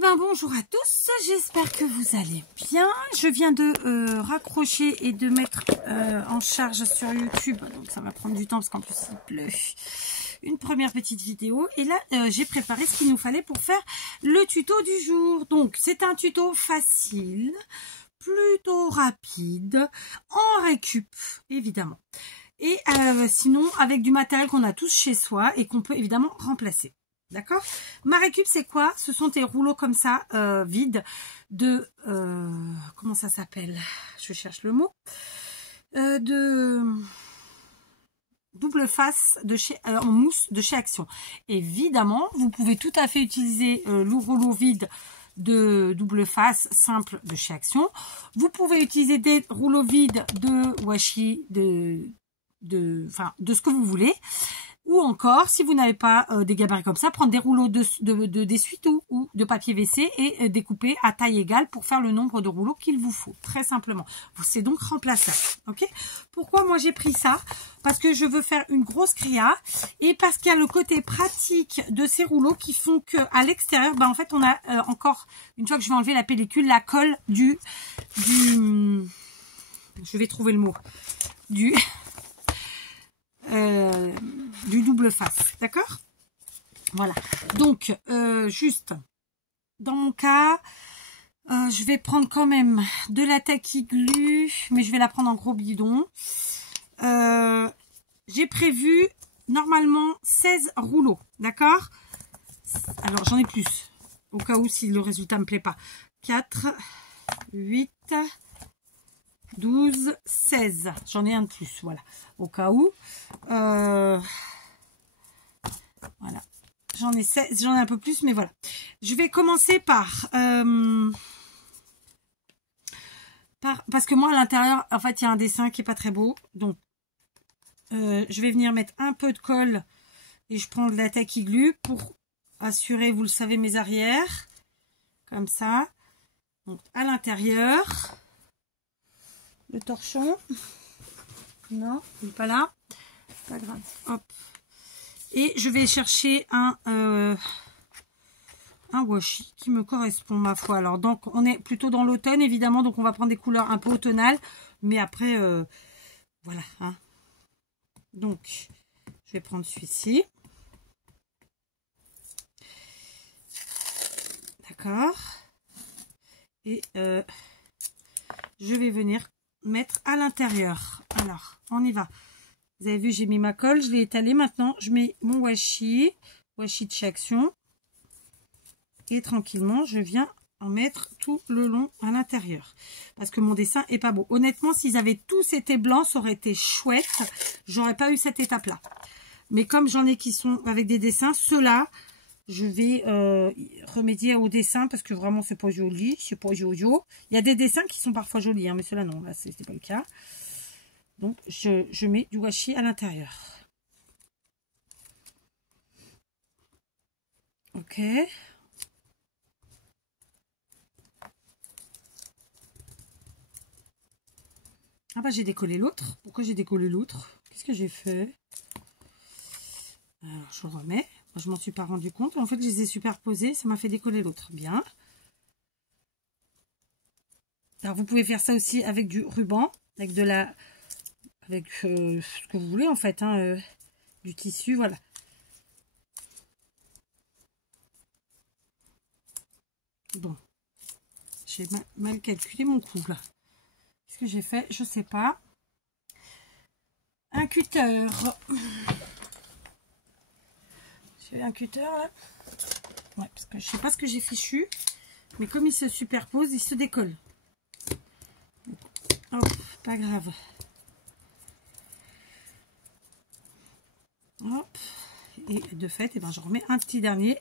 ben bonjour à tous, j'espère que vous allez bien. Je viens de raccrocher et de mettre en charge sur YouTube, donc ça va prendre du temps parce qu'en plus il pleut, une première petite vidéo. Et là j'ai préparé ce qu'il nous fallait pour faire le tuto du jour. Donc c'est un tuto facile, plutôt rapide, en récup évidemment. Et sinon avec du matériel qu'on a tous chez soi et qu'on peut évidemment remplacer. D'accord? Ma récup, c'est quoi? Ce sont des rouleaux comme ça, vides, de... comment ça s'appelle? Je cherche le mot. De double face de chez, en mousse de chez Action. Évidemment, vous pouvez tout à fait utiliser le rouleau vide de double face simple de chez Action. Vous pouvez utiliser des rouleaux vides de washi, de ce que vous voulez. Ou encore, si vous n'avez pas des gabarits comme ça, prendre des rouleaux d'essuie ou de papier WC et découper à taille égale pour faire le nombre de rouleaux qu'il vous faut, très simplement. C'est donc remplaçable. Ok? Pourquoi moi j'ai pris ça? Parce que je veux faire une grosse créa et parce qu'il y a le côté pratique de ces rouleaux qui font que à l'extérieur, ben en fait on a encore, une fois que je vais enlever la pellicule, la colle je vais trouver le mot, du double face, d'accord? Voilà, donc juste dans mon cas je vais prendre quand même de la tacky glue, mais je vais la prendre en gros bidon. J'ai prévu normalement 16 rouleaux, d'accord? Alors j'en ai plus au cas où si le résultat me plaît pas. 4 8 12, 16. J'en ai un de plus, voilà. Au cas où. Voilà. J'en ai 16, j'en ai un peu plus, mais voilà. Je vais commencer par... parce que moi, à l'intérieur, en fait, il y a un dessin qui est pas très beau. Donc, je vais venir mettre un peu de colle et je prends de la tacky glue pour assurer, vous le savez, mes arrières. Comme ça. Donc, à l'intérieur... Le torchon, non, il n'est pas là, pas grave, hop. Et je vais chercher un washi qui me correspond, ma foi. Alors, donc, on est plutôt dans l'automne, évidemment, donc on va prendre des couleurs un peu automnales, mais après, voilà. Hein. Donc, je vais prendre celui-ci. D'accord. Et je vais venir mettre à l'intérieur. Alors, on y va. Vous avez vu, j'ai mis ma colle, je l'ai étalée. Maintenant, je mets mon washi de chez Action. Et tranquillement, je viens en mettre tout le long à l'intérieur. Parce que mon dessin est pas beau. Honnêtement, s'ils avaient tous été blancs, ça aurait été chouette. J'aurais pas eu cette étape-là. Mais comme j'en ai qui sont avec des dessins, ceux-là, je vais remédier au dessin parce que vraiment c'est pas joli, c'est pas jojo. Il y a des dessins qui sont parfois jolis, hein, mais ceux-là non, là c'était pas le cas. Donc je mets du washi à l'intérieur. Ok. Ah bah j'ai décollé l'autre. Pourquoi j'ai décollé l'autre? Qu'est-ce que j'ai fait? Alors je remets. Je m'en suis pas rendu compte. En fait, je les ai superposés. Ça m'a fait décoller l'autre. Bien. Alors, vous pouvez faire ça aussi avec du ruban. Avec de la... Avec ce que vous voulez, en fait. Hein, du tissu, voilà. Bon. J'ai mal calculé mon coup, là. Qu'est-ce que j'ai fait? Je sais pas. Un cutter. J'ai un cutter, là. Ouais, parce que je sais pas ce que j'ai fichu. Mais comme il se superpose, il se décolle. Hop, pas grave. Hop. Et de fait, eh ben, je remets un petit dernier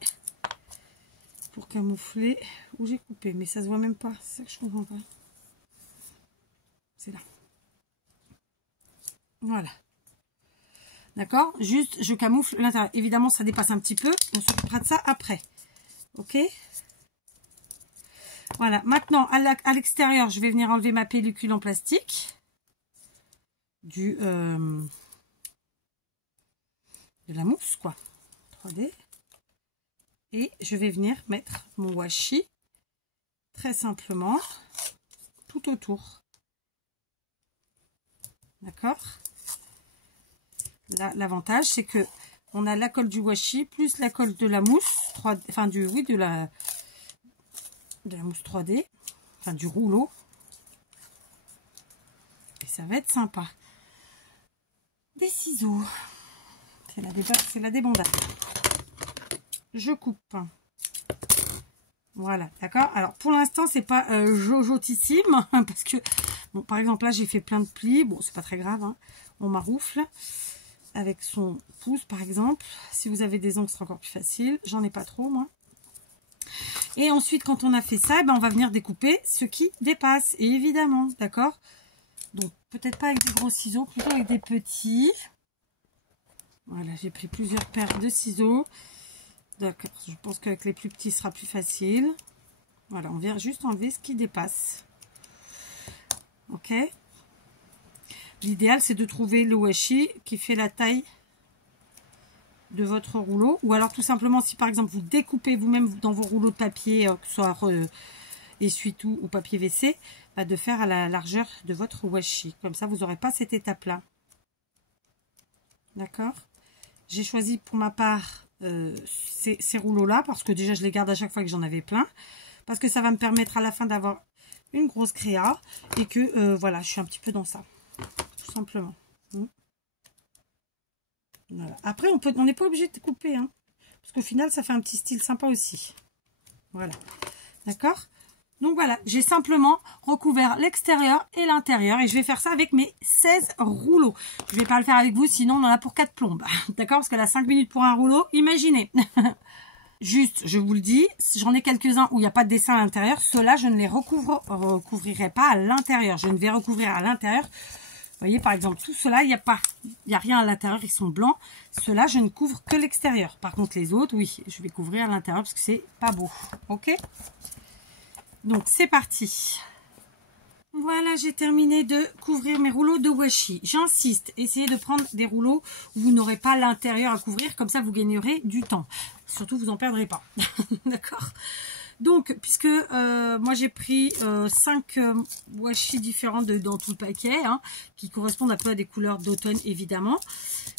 pour camoufler où j'ai coupé. Mais ça se voit même pas. C'est ça que je comprends pas. C'est là. Voilà. D'accord? Juste, je camoufle l'intérieur. Évidemment, ça dépasse un petit peu. On s'occupera de ça après. Ok? Voilà. Maintenant, à l'extérieur, je vais venir enlever ma pellicule en plastique. De la mousse, quoi. 3D. Et je vais venir mettre mon washi très simplement tout autour. D'accord? Là, l'avantage, c'est que on a la colle du washi plus la colle de la mousse 3D, enfin de la mousse 3D, enfin du rouleau. Et ça va être sympa. Des ciseaux. C'est la débandade. Je coupe. Voilà, d'accord. Alors pour l'instant c'est pas jojotissime parce que bon, par exemple là j'ai fait plein de plis. Bon, c'est pas très grave, hein. On maroufle avec son pouce par exemple. Si vous avez des ongles, c'est encore plus facile. J'en ai pas trop moi. Et ensuite quand on a fait ça, on va venir découper ce qui dépasse, et évidemment, d'accord. Donc peut-être pas avec des gros ciseaux, plutôt avec des petits. Voilà, j'ai pris plusieurs paires de ciseaux. D'accord, je pense qu'avec les plus petits, ce sera plus facile. Voilà, on vient juste enlever ce qui dépasse. Ok. L'idéal, c'est de trouver le washi qui fait la taille de votre rouleau. Ou alors, tout simplement, si par exemple, vous découpez vous-même dans vos rouleaux de papier, que ce soit essuie-tout ou papier WC, de faire à la largeur de votre washi. Comme ça, vous n'aurez pas cette étape-là. D'accord. J'ai choisi pour ma part ces rouleaux-là parce que déjà, je les garde à chaque fois que j'en avais plein. Parce que ça va me permettre à la fin d'avoir une grosse créa et que, voilà, je suis un petit peu dans ça. Tout simplement. Voilà. Après, on n'est pas obligé de couper, hein, parce qu'au final, ça fait un petit style sympa aussi. Voilà. D'accord? Donc voilà, j'ai simplement recouvert l'extérieur et l'intérieur et je vais faire ça avec mes 16 rouleaux. Je ne vais pas le faire avec vous, sinon on en a pour 4 plombes. D'accord? Parce qu'elle a 5 minutes pour un rouleau, imaginez. Juste, je vous le dis, j'en ai quelques-uns où il n'y a pas de dessin à l'intérieur. Ceux-là, je ne les recouvrirai pas à l'intérieur. Je ne vais recouvrir à l'intérieur. Vous voyez, par exemple, tout cela, il n'y a rien à l'intérieur, ils sont blancs. Ceux-là, je ne couvre que l'extérieur. Par contre, les autres, oui, je vais couvrir à l'intérieur parce que c'est pas beau. Ok? Donc, c'est parti. Voilà, j'ai terminé de couvrir mes rouleaux de washi. J'insiste, essayez de prendre des rouleaux où vous n'aurez pas l'intérieur à couvrir. Comme ça, vous gagnerez du temps. Surtout, vous n'en perdrez pas. D'accord? Donc, puisque moi, j'ai pris 5 washi différents dans tout le paquet, hein, qui correspondent un peu à des couleurs d'automne, évidemment.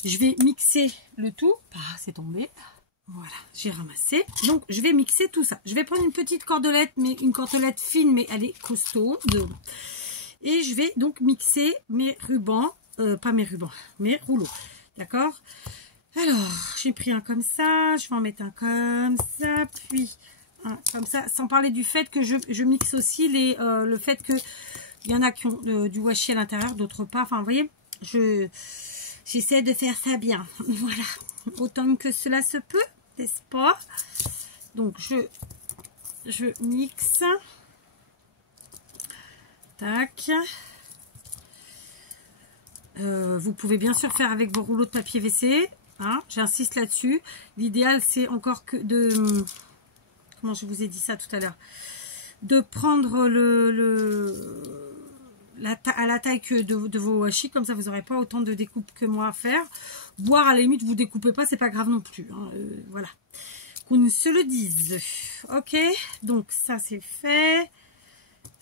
Je vais mixer le tout. Ah, c'est tombé. Voilà, j'ai ramassé. Donc, je vais mixer tout ça. Je vais prendre une petite cordelette, mais une cordelette fine, mais elle est costaud. Et je vais donc mixer mes rubans, pas mes rubans, mes rouleaux. D'accord? Alors, j'ai pris un comme ça, je vais en mettre un comme ça, puis un comme ça. Sans parler du fait que je mixe aussi le fait que il y en a qui ont du washi à l'intérieur, d'autres pas. Enfin, vous voyez, j'essaie de faire ça bien. Voilà, autant que cela se peut. N'est-ce pas? Donc je mixe. Tac. Vous pouvez bien sûr faire avec vos rouleaux de papier WC. Hein, j'insiste là-dessus. L'idéal c'est encore que de... Comment je vous ai dit ça tout à l'heure? De prendre à la taille que de vos washi, comme ça vous n'aurez pas autant de découpe que moi à faire. Voire à la limite vous découpez pas, c'est pas grave non plus, hein, voilà, qu'on se le dise. Ok, donc ça c'est fait.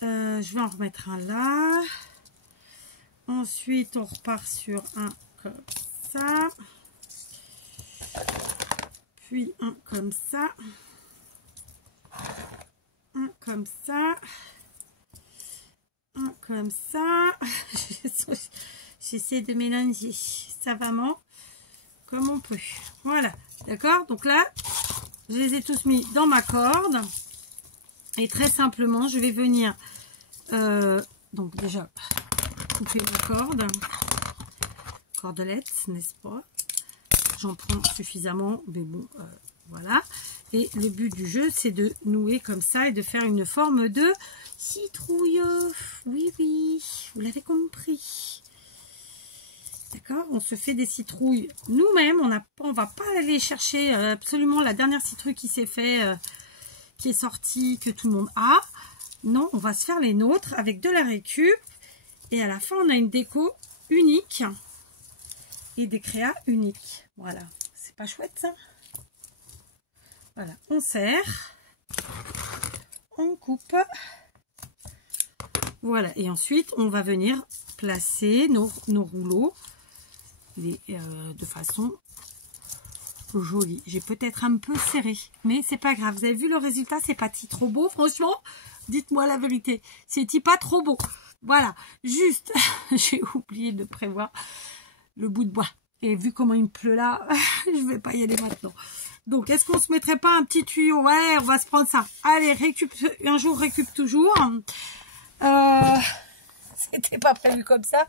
Je vais en remettre un là, ensuite on repart sur un comme ça, puis un comme ça, un comme ça, un comme ça. J'essaie de mélanger savamment comme on peut. Voilà, d'accord. Donc là, je les ai tous mis dans ma corde. Et très simplement, je vais venir donc déjà couper ma cordelette, n'est-ce pas? J'en prends suffisamment, mais bon, voilà. Et le but du jeu, c'est de nouer comme ça et de faire une forme de citrouille. Oui, oui, vous l'avez compris. D'accord, on se fait des citrouilles nous-mêmes. On va pas aller chercher absolument la dernière citrouille qui s'est fait, qui est sortie, que tout le monde a. Non, on va se faire les nôtres avec de la récup. Et à la fin, on a une déco unique et des créas uniques. Voilà, c'est pas chouette ça? Voilà, on serre, on coupe. Voilà, et ensuite on va venir placer nos rouleaux de façon jolie. J'ai peut-être un peu serré, mais c'est pas grave. Vous avez vu le résultat, c'est pas trop beau, franchement. Dites-moi la vérité, c'est pas trop beau. Voilà, juste, j'ai oublié de prévoir le bout de bois. Et vu comment il me pleut là, je vais pas y aller maintenant. Donc, est-ce qu'on se mettrait pas un petit tuyau? Ouais, on va se prendre ça. Allez, récup, un jour, récup toujours. C'était pas prévu comme ça.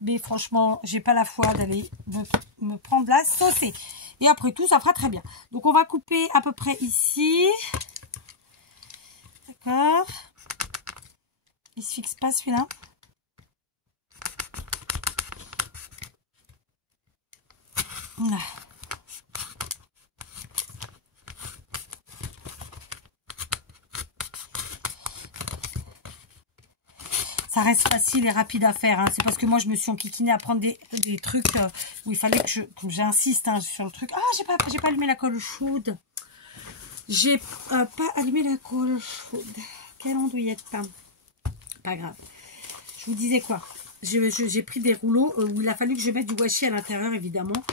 Mais franchement, j'ai pas la foi d'aller me prendre la saucer. Et après tout, ça fera très bien. Donc, on va couper à peu près ici. D'accord. Il se fixe pas celui-là. Voilà. Ça reste facile et rapide à faire. Hein. C'est parce que moi, je me suis enquiquinée à prendre des trucs où il fallait que j'insiste sur le truc. Ah, j'ai pas allumé la colle chaude. J'ai pas allumé la colle chaude. Quelle andouillette. Pas grave. Je vous disais quoi? J'ai pris des rouleaux où il a fallu que je mette du washi à l'intérieur, évidemment.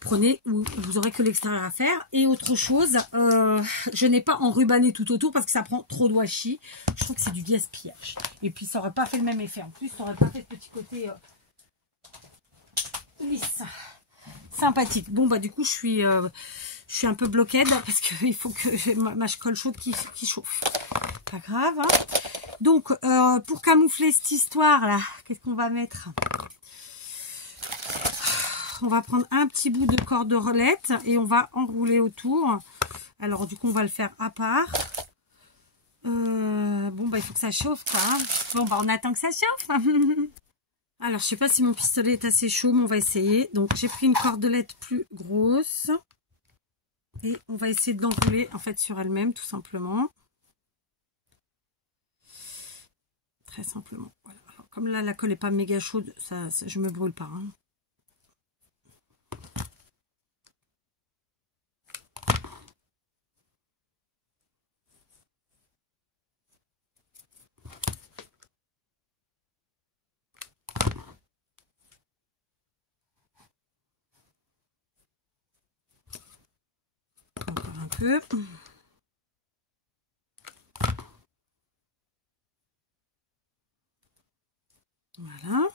Prenez, vous aurez que l'extérieur à faire. Et autre chose, je n'ai pas enrubanné tout autour parce que ça prend trop de washi. Je trouve que c'est du gaspillage. Et puis ça n'aurait pas fait le même effet. En plus, ça n'aurait pas fait ce petit côté lisse. Sympathique. Bon, bah du coup, je suis un peu bloquée parce qu'il faut que j'ai ma colle chaude qui chauffe. Pas grave. Hein. Donc, pour camoufler cette histoire-là, qu'est-ce qu'on va mettre? On va prendre un petit bout de corde roulette et on va enrouler autour. Alors, du coup, on va le faire à part. Bon, bah, il faut que ça chauffe, quoi. Hein. Bon, bah, on attend que ça chauffe. Alors, je sais pas si mon pistolet est assez chaud, mais on va essayer. Donc, j'ai pris une cordelette plus grosse. Et on va essayer d'enrouler, en fait, sur elle-même, tout simplement. Très simplement. Voilà. Alors, comme là, la colle n'est pas méga chaude, je me brûle pas. Hein. Encore un peu. Voilà.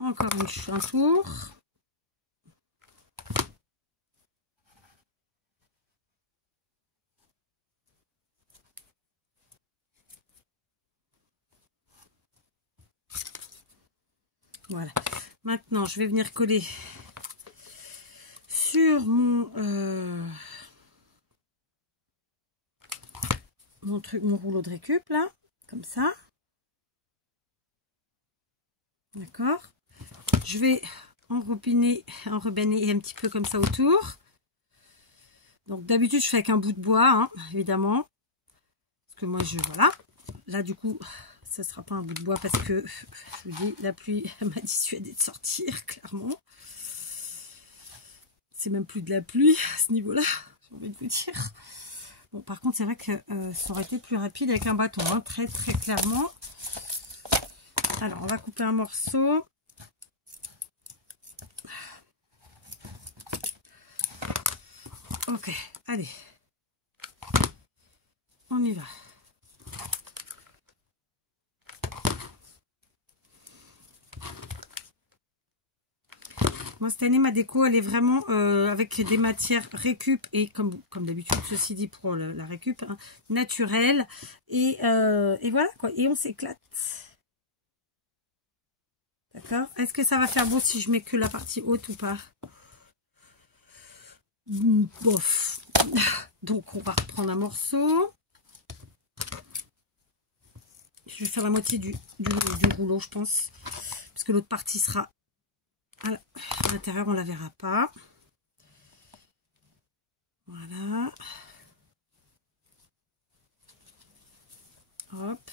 Encore un tour. Voilà. Maintenant, je vais venir coller sur mon mon rouleau de récup là, comme ça. D'accord. Je vais enrubaner un petit peu comme ça autour. Donc d'habitude je fais avec un bout de bois, hein, évidemment. Parce que moi voilà. Là du coup, ça ne sera pas un bout de bois parce que je vous dis, la pluie m'a dissuadé de sortir, clairement. C'est même plus de la pluie à ce niveau-là, j'ai envie de vous dire. Bon, par contre, c'est vrai que ça aurait été plus rapide avec un bâton, hein, très très clairement. Alors, on va couper un morceau. Ok, allez. On y va. Moi, cette année, ma déco, elle est vraiment avec des matières récup et comme d'habitude, ceci dit pour la récup, hein, naturelle. Et voilà, quoi. Et on s'éclate. D'accord? Est-ce que ça va faire beau si je mets que la partie haute ou pas? Bof. Donc, on va reprendre un morceau. Je vais faire la moitié du rouleau, je pense. Parce que l'autre partie sera à l'intérieur, on la verra pas. Voilà. Hop.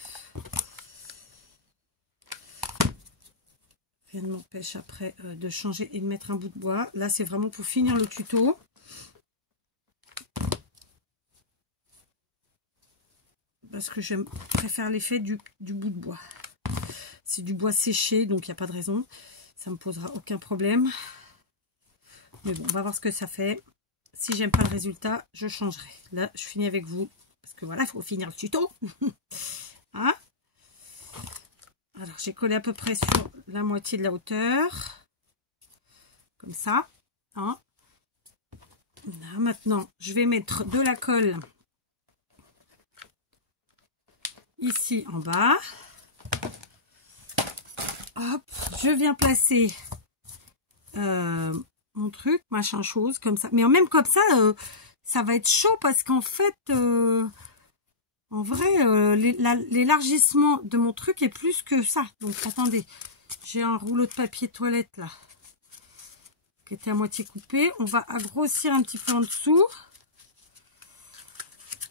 rien ne m'empêche après de changer et de mettre un bout de bois. Là, c'est vraiment pour finir le tuto. Parce que je préfère l'effet du bout de bois. C'est du bois séché, donc il n'y a pas de raison. Ça ne me posera aucun problème. Mais bon, on va voir ce que ça fait. Si j'aime pas le résultat, je changerai. Là, je finis avec vous. Parce que voilà, il faut finir le tuto. Hein? Alors, j'ai collé à peu près sur la moitié de la hauteur. Comme ça. Hein? Là, maintenant, je vais mettre de la colle ici en bas. Hop, je viens placer mon truc, machin chose, comme ça. Mais même comme ça, ça va être chaud parce qu'en fait, en vrai, l'élargissement de mon truc est plus que ça. Donc, attendez, j'ai un rouleau de papier toilette là, qui était à moitié coupé. On va grossir un petit peu en dessous.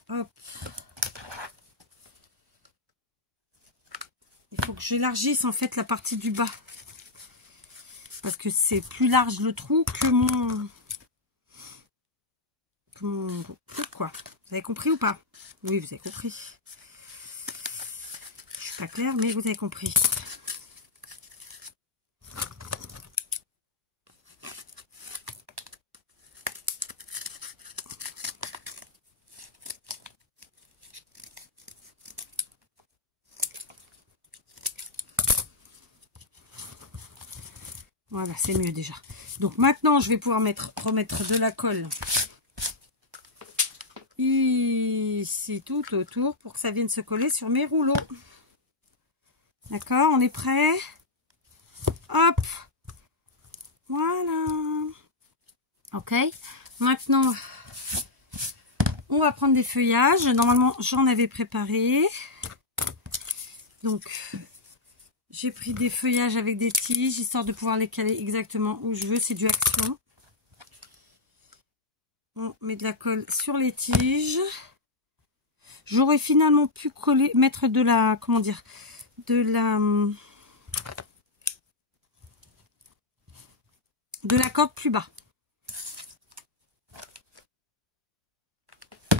Hop. Il faut que j'élargisse en fait la partie du bas. Parce que c'est plus large le trou que mon truc, quoi. Vous avez compris ou pas? Oui, vous avez compris. Je suis pas claire, mais vous avez compris. Voilà, c'est mieux déjà. Donc maintenant, je vais pouvoir remettre de la colle ici tout autour pour que ça vienne se coller sur mes rouleaux. D'accord, on est prêt? Hop, voilà. Ok, maintenant, on va prendre des feuillages. Normalement, j'en avais préparé. Donc, j'ai pris des feuillages avec des tiges, histoire de pouvoir les caler exactement où je veux. C'est du Action. On met de la colle sur les tiges. J'aurais finalement pu mettre de la, comment dire, de la corde plus bas. Je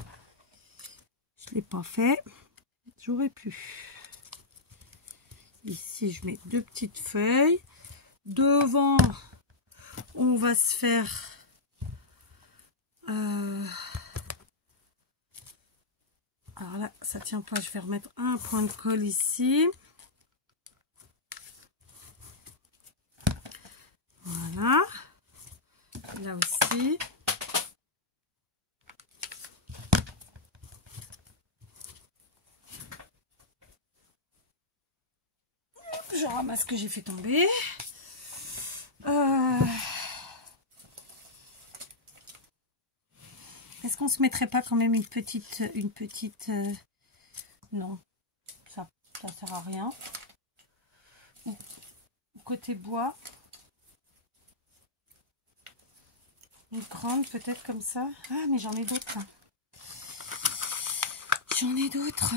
ne l'ai pas fait. J'aurais pu. Ici, je mets deux petites feuilles. Devant, on va se faire alors là, ça tient pas. Je vais remettre un point de colle ici. Voilà. Là aussi. Je ramasse ce que j'ai fait tomber. Est-ce qu'on se mettrait pas quand même une petite non, ça sert à rien. Ou côté bois, une grande peut-être comme ça. Ah, mais j'en ai d'autres là. J'en ai d'autres.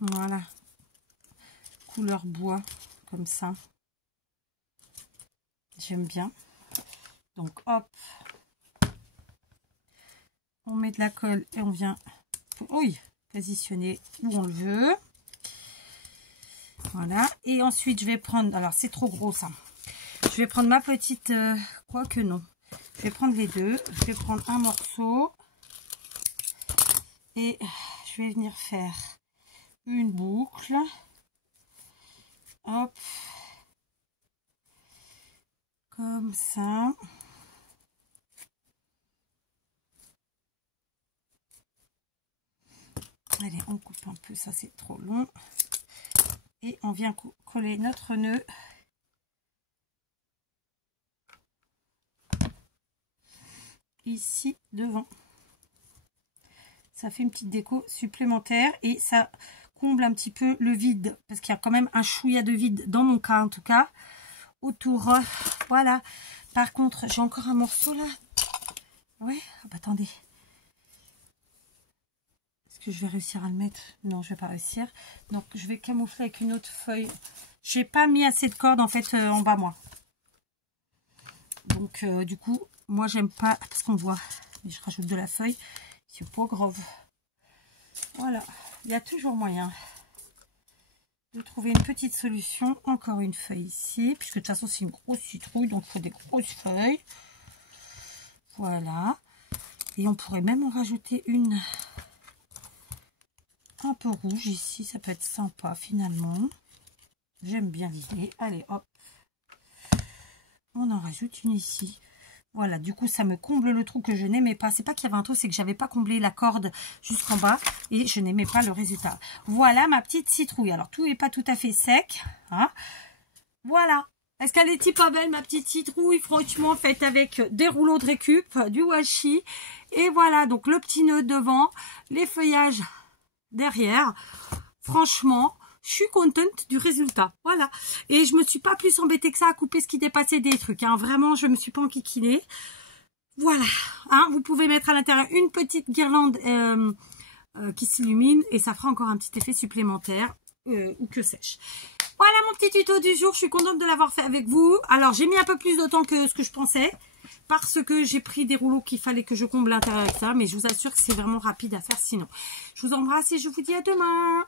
Voilà, couleur bois, comme ça. J'aime bien. Donc, hop. On met de la colle et on vient, oui, positionner où on le veut. Voilà. Et ensuite, je vais prendre, alors c'est trop gros ça. Je vais prendre ma petite, quoique non. Je vais prendre les deux. Je vais prendre un morceau. Et je vais venir faire une boucle. Hop. Comme ça. Allez, on coupe un peu, ça c'est trop long. Et on vient coller notre nœud. Ici devant. Ça fait une petite déco supplémentaire et ça comble un petit peu le vide. Parce qu'il y a quand même un chouïa de vide, dans mon cas en tout cas, autour. Voilà. Par contre, j'ai encore un morceau là. Ouais, ah bah attendez. Est-ce que je vais réussir à le mettre? Non, je vais pas réussir. Donc je vais camoufler avec une autre feuille. J'ai pas mis assez de corde en fait en bas moi. Donc du coup, moi j'aime pas parce qu'on voit. Mais je rajoute de la feuille. C'est pas grave. Voilà, il y a toujours moyen de trouver une petite solution. Encore une feuille ici, puisque de toute façon c'est une grosse citrouille, donc il faut des grosses feuilles. Voilà. Et on pourrait même en rajouter une un peu rouge ici, ça peut être sympa finalement. J'aime bien l'idée. Allez hop, on en rajoute une ici. Voilà, du coup ça me comble le trou que je n'aimais pas. C'est pas qu'il y avait un trou, c'est que j'avais pas comblé la corde jusqu'en bas et je n'aimais pas le résultat. Voilà ma petite citrouille. Alors tout n'est pas tout à fait sec, hein. Voilà. Est-ce qu'elle est pas belle ma petite citrouille? Franchement faite avec des rouleaux de récup, du washi. Et voilà, donc le petit nœud devant, les feuillages derrière. Franchement, je suis contente du résultat. Voilà. Et je me suis pas plus embêtée que ça à couper ce qui dépassait des trucs. Hein. Vraiment, je me suis pas enquiquinée. Voilà. Hein, vous pouvez mettre à l'intérieur une petite guirlande qui s'illumine et ça fera encore un petit effet supplémentaire ou que sais-je. Voilà mon petit tuto du jour. Je suis contente de l'avoir fait avec vous. Alors, j'ai mis un peu plus de temps que ce que je pensais parce que j'ai pris des rouleaux qu'il fallait que je comble l'intérieur avec ça. Mais je vous assure que c'est vraiment rapide à faire sinon. Je vous embrasse et je vous dis à demain.